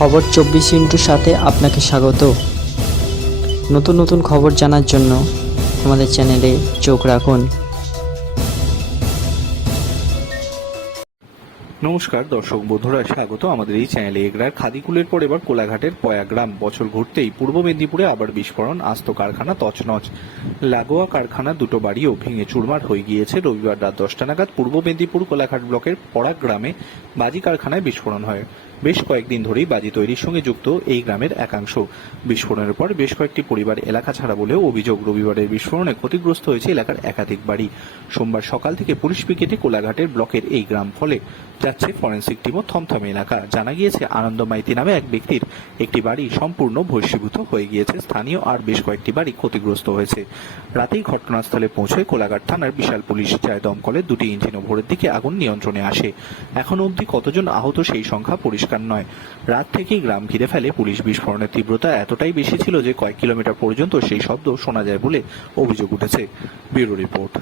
খবর 24 ইন্টুর সাথে আপনাকে স্বাগত। নতুন নতুন খবর জানার জন্য আমাদের চ্যানেলে চোখ রাখুন। নমস্কার দর্শক বন্ধুরা, স্বাগত আমাদের এই চ্যানেলে। এগরার খাদিকুলের পর এবার কোলাঘাটের পয়াগ্রাম। বছর ঘুরতেই পূর্ব মেদিনীপুরে আবার বিস্ফোরণ, আস্ত কারখানা তছনছ। লাগোয়া কারখানা দুটো বাড়িও ভেঙে চুরমার হয়ে গিয়েছে। রবিবার রাত 10টা নাগাদ পূর্ব মেদিনীপুর কোলাঘাট ব্লকের পরাগ গ্রামে বাজি কারখানায় বিস্ফোরণ হয়। বেশ কয়েকদিন ধরেই বাজি তৈরির সঙ্গে যুক্ত এই গ্রামের একাংশ। বিস্ফোরণের পর বেশ কয়েকটি পরিবার এলাকা ছাড়া বলেও অভিযোগ। রবিবারের বিস্ফোরণে ক্ষতিগ্রস্ত হয়েছে এলাকার একাধিক বাড়ি। সোমবার সকাল থেকে পুলিশ পিকেটে কোলাঘাটের ব্লকের এই গ্রাম, ফলে যাচ্ছে ফরেন্সিক টিমও থমথমে এলাকা। জানা গিয়েছে, আনন্দ মাইতি নামে এক ব্যক্তির একটি বাড়ি সম্পূর্ণ ভস্মীভূত হয়ে গিয়েছে। স্থানীয় আর বেশ কয়েকটি বাড়ি ক্ষতিগ্রস্ত হয়েছে। রাতেই ঘটনাস্থলে পৌঁছয় কোলাঘাট থানার বিশাল পুলিশ, যায় দমকলের দুটি ইঞ্জিন। ভোরের দিকে আগুন নিয়ন্ত্রণে আসে। এখনো অবধি কতজন আহত সেই সংখ্যা পরিষ্কার নয়। রাত থেকেই গ্রাম ঘিরে ফেলে পুলিশ। বিস্ফোরণের তীব্রতা এতটাই বেশি ছিল যে কয়েক কিলোমিটার পর্যন্ত সেই শব্দ শোনা যায় বলে অভিযোগ উঠেছে। Bureau report.